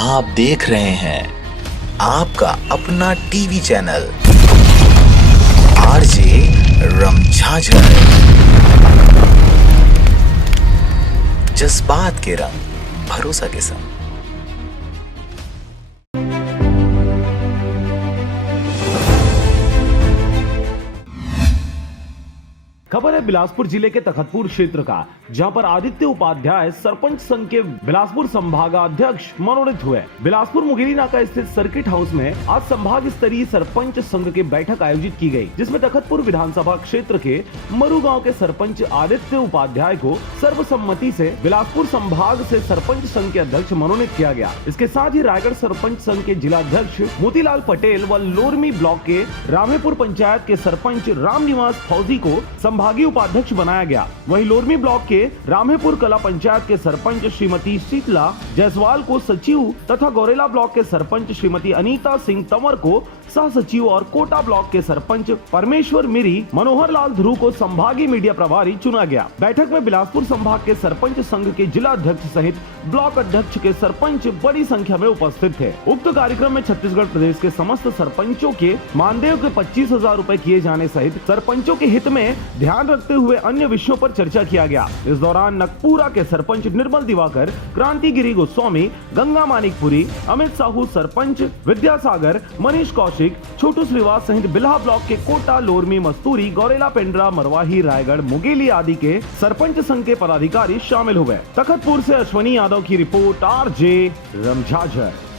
आप देख रहे हैं आपका अपना टीवी चैनल आरजे रमझाझर। जज्बात के रंग, भरोसा के संग। खबर है बिलासपुर जिले के तखतपुर क्षेत्र का, जहां पर आदित्य उपाध्याय सरपंच संघ के बिलासपुर संभागाध्यक्ष मनोनीत हुए। बिलासपुर मुगेली नाका स्थित सर्किट हाउस में आज संभाग स्तरीय सरपंच संघ की बैठक आयोजित की गई, जिसमें तखतपुर विधानसभा क्षेत्र के मरु गांव के सरपंच आदित्य उपाध्याय को सर्वसम्मति से बिलासपुर संभाग से सरपंच संघ के अध्यक्ष मनोनीत किया गया। इसके साथ ही रायगढ़ सरपंच संघ के जिलाध्यक्ष मोतीलाल पटेल व लोरमी ब्लॉक के रामेपुर पंचायत के सरपंच रामनिवास फौजी को संभागीय उपाध्यक्ष बनाया गया। वहीं लोरमी ब्लॉक के रामेपुर कला पंचायत के सरपंच श्रीमती शीतला जायसवाल को सचिव तथा गौरेला ब्लॉक के सरपंच श्रीमती अनीता सिंह तंवर को सह सचिव और कोटा ब्लॉक के सरपंच परमेश्वर मिरी मनोहर लाल ध्रुव को संभागीय मीडिया प्रभारी चुना गया। बैठक में बिलासपुर संभाग के सरपंच संघ के जिला अध्यक्ष सहित ब्लॉक अध्यक्ष के सरपंच बड़ी संख्या में उपस्थित थे। उक्त कार्यक्रम में छत्तीसगढ़ प्रदेश के समस्त सरपंचों के मानदेय के 25,000 रूपए किए जाने सहित सरपंचों के हित में ध्यान रखते हुए अन्य विषयों पर चर्चा किया गया। इस दौरान नकपुरा के सरपंच निर्मल दिवाकर, क्रांतिगिरी गोस्वामी, गंगा मानिकपुरी, अमित साहू सरपंच विद्यासागर, मनीष कौशिक, छोटू श्रीवास सहित बिल्हा ब्लॉक के कोटा, लोरमी, मस्तूरी, गौरेला, पेंड्रा, मरवाही, रायगढ़, मुगेली आदि के सरपंच संघ के पदाधिकारी शामिल हुए। तखतपुर से अश्वनी यादव की रिपोर्ट, आरजे रमझाझर।